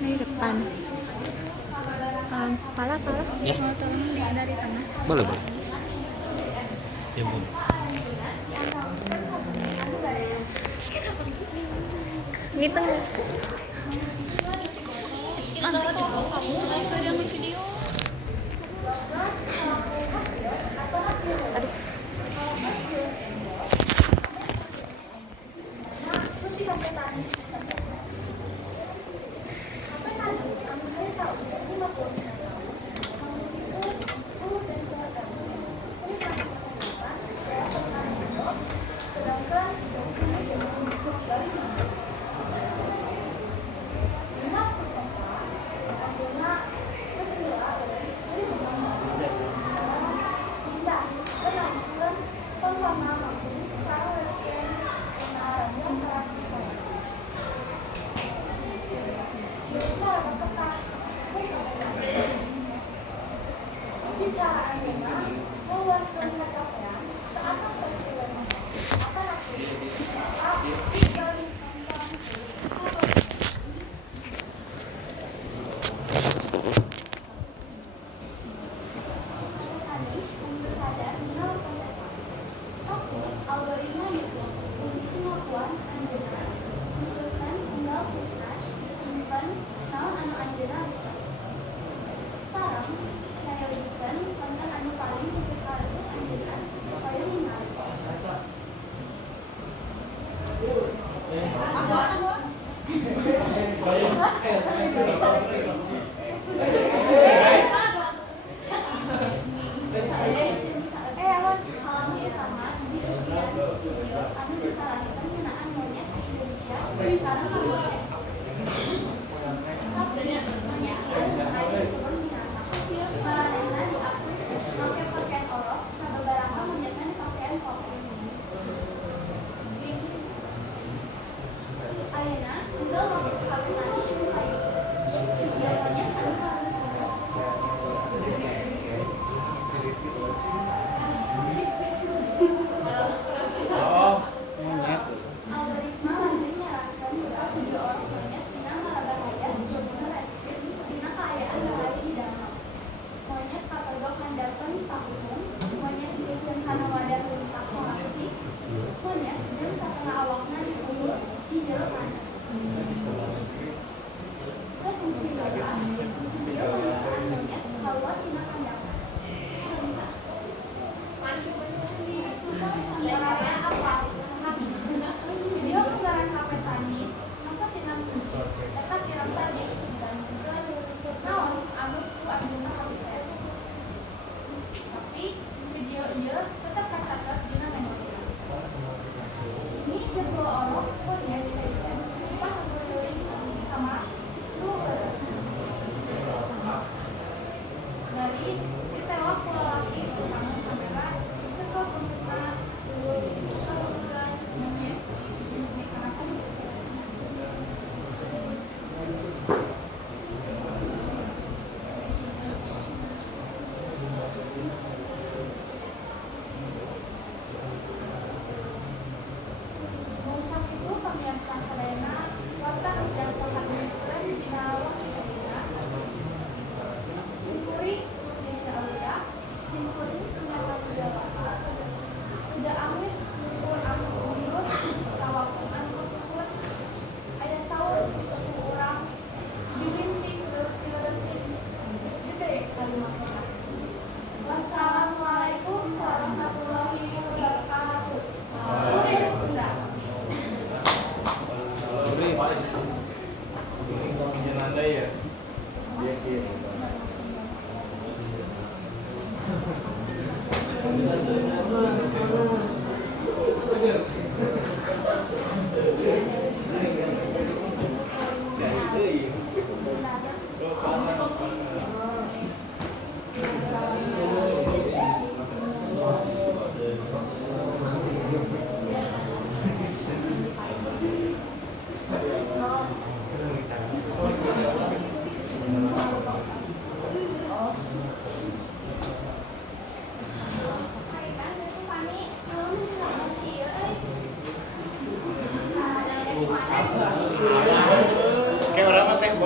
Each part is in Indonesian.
Dari depan. Pala. Ya. Mau tolong dari tengah. Boleh. Ya, Bu. Ini tengah. Nanti kalau kamu terus ada yang video.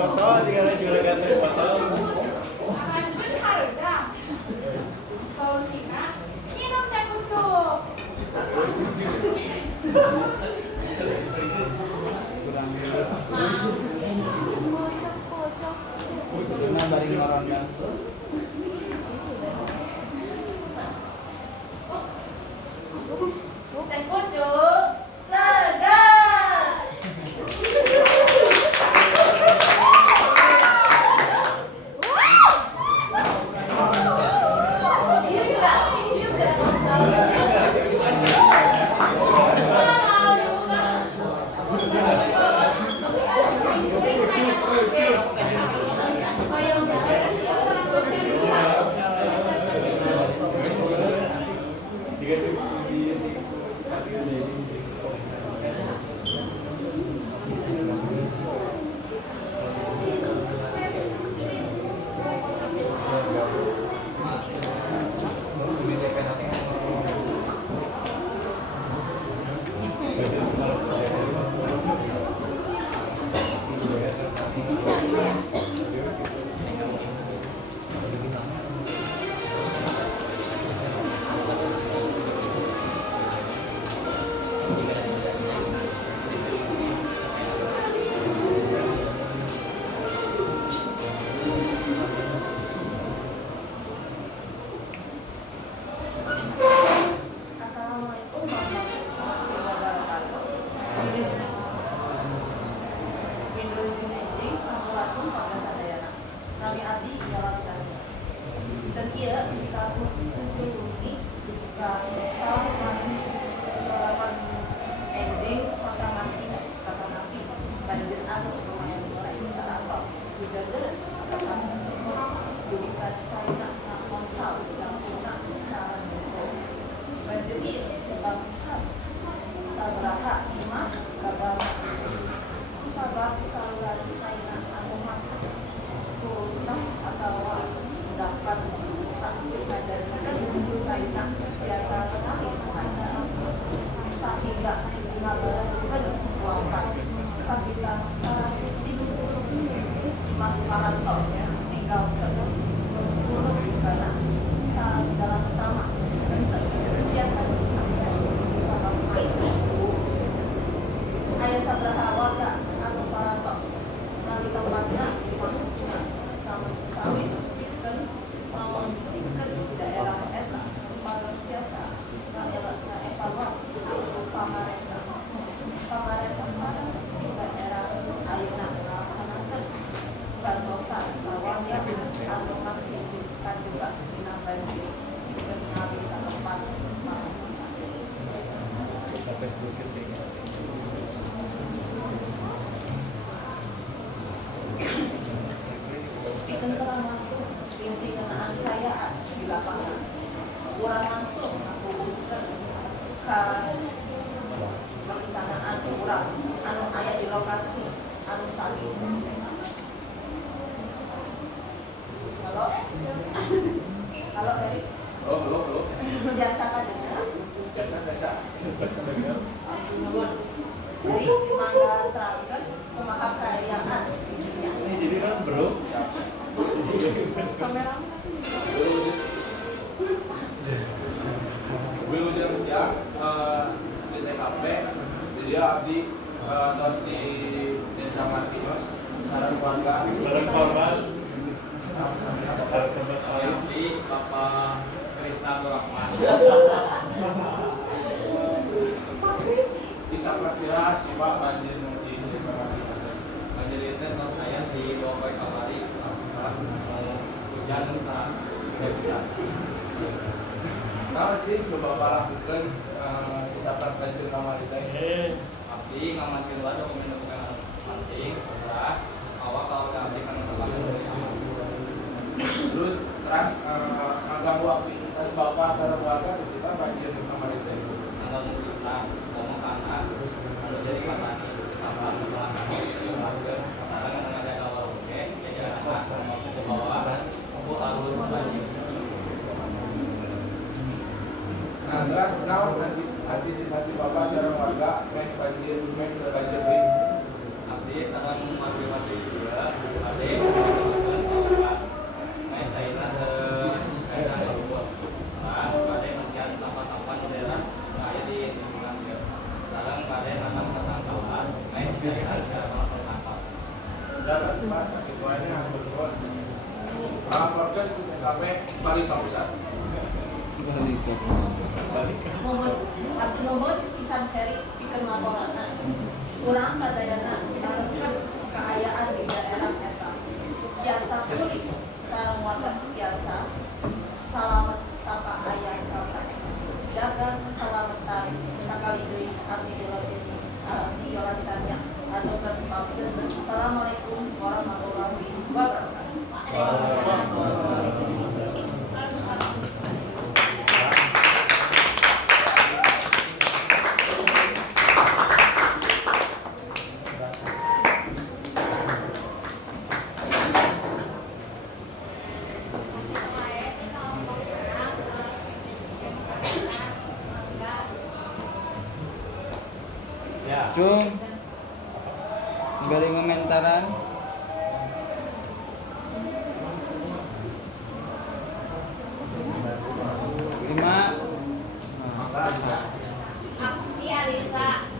foto, tinggal juragan foto. Lanjut harga. Solusinya minum teh pucuk. Cuma baring ngorondang. Teh pucuk segar. Assalamualaikum warahmatullahi wabarakatuh. Windows Imaging Sampurasun pada sadayana. Kami abdi jalan kami. Dan kia kita menghubungi jika salah kemarin solapan ending kota mati kata nabi banjir anu lumayan mulai saat tos hujan deras kata nabi bukan China kontal campurna saran betul banjir ini sebabkan sabaraha imam gagal sabab saluran China anu mati turunah atau dapat tak diajarkan China biasa sekali saja sehingga mengabarkan wafat sehingga salah istri imam parantos tinggal ke gunung karena saat dalam utama siasat akses usaha main ayah sabraha warga anu parantos nanti tempatnya manusia sama kawis dan mau bisikan di daerah eta supaya biasa na evaluasi pamarentah sana di daerah ayeuna melaksanakan bantosan lawannya anu masih kan juga dina banjir dan ngalih ke tempat manusia. Ikan telah mampu rinci kenaan kayaan di lapangan. Kurang langsung aku bukan ke perencanaan kurang anu ayah di lokasi anu saling. Halo? Halo Erik? Halo. Biasa kan dengar? Nuhun. Dari mangga terangkan pemaham kayaan dunia. Ini jadi kan bro. Kamera. Wilujeng siap di TKP, jadi abdi terus di Desa Martios, sarang warga, Bareng korban. di Bapak Krisna Rahman. Di Saprakira Siwa banjir di Desa Martios. Banjir itu terus saya di bawah kamari, hujan deras, besar. Nah, sih beberapa lakukan disaprak banjir kamar itu. Abdi ngamankan dua dokumen-dokumen penting, beras, awak kalau abdi kan telah terus mengganggu aktivitas bapak secara keluarga di situ banjir di kamar itu. Mengganggu bisa ngomong anak, terus jadi katanya disaprak keluarga, sekarang ada awal oke, jadi anak mau ke bawah, aku harus banjir. Nah, terus now antisipasi bapak secara warga, banjir Udah kan Mas, itu aja berbuat. Keluarga itu TKP balik Pak Pusat. Mohon abdi nuhun pisan Heri pikeun laporan. Urang sadayana barengkeun kaayaan di daerah eta. Biasa kulik sareng warga biasa. Salamet tanpa aya kabar. Jaga keselamatan sakali deui abdi Yolanitanya atau kan pamit. Assalamualaikum warahmatullahi wabarakatuh. Cung, galing komentaran. Lima. Abdi Alisa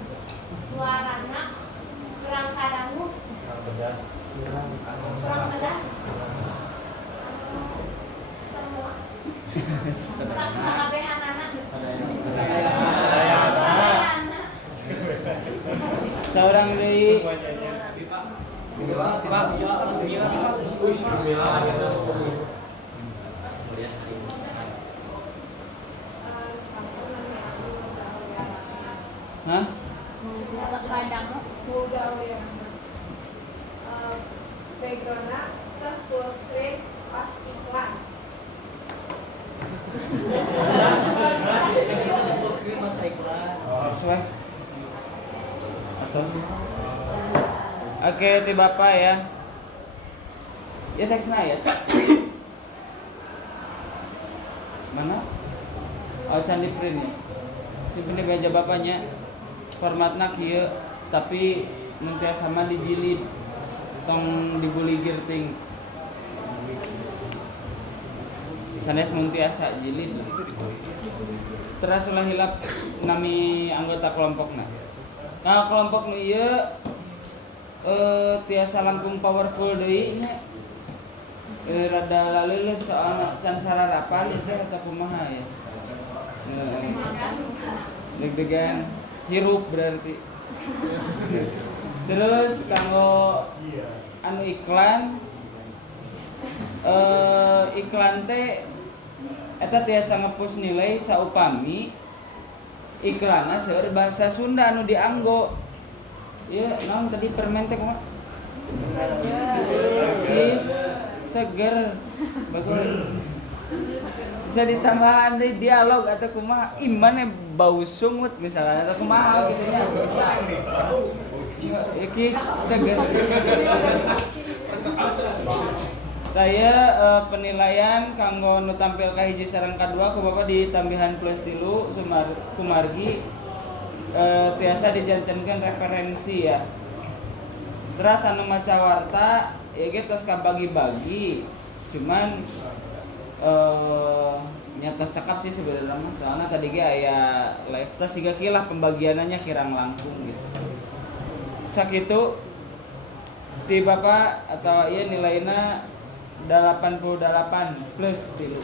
suarana kurang kadangu kurang pedas semua sakabehanana Seorang deui. Pak, gila Pak. Wih, gila. Hah? Kadangu. backgroundnya ke full screen pas iklan. Wah. Atau Oke, ti Bapak ya. Ya teksnya ya. Mana? Oh, can di print ya. Simpen di meja Bapaknya. Formatna kieu, tapi mun teh sama dijilid. Tong dibuli girting. Sanes mun tiasa jilid. Terus ulah hilap nami anggota kelompokna. Nah, kelompok nu ieu tiasa langkung powerful deui nya. Rada laleuleus soalna can sararapan teh asa kumaha ya. Deg-degan hirup berarti. Terus kanggo anu iklan iklan teh eta tiasa ngepush nilai saupami iklanna seueur bahasa Sunda anu dianggo. Ieu naon tadi permen teh kumaha? Seger. Bagus. Bisa ditambahan deui dialog atau kumaha? Imane bau sungut misalnya atau kumaha gitu nya. Bisa. Iki seger. Saya penilaian kanggo nu tampil ka hiji sareng kadua ku Bapak ditambihan plus 3 kumargi tiasa dijantenkeun referensi ya. Terus anu maca warta ya ge tos kabagi-bagi. Cuman nyata cakap sih sebenarnya soalnya tadi ge aya live test siga kilah pembagiannya kirang langkung gitu. Sakitu ti Bapak atau ieu nilaina 88 plus 3.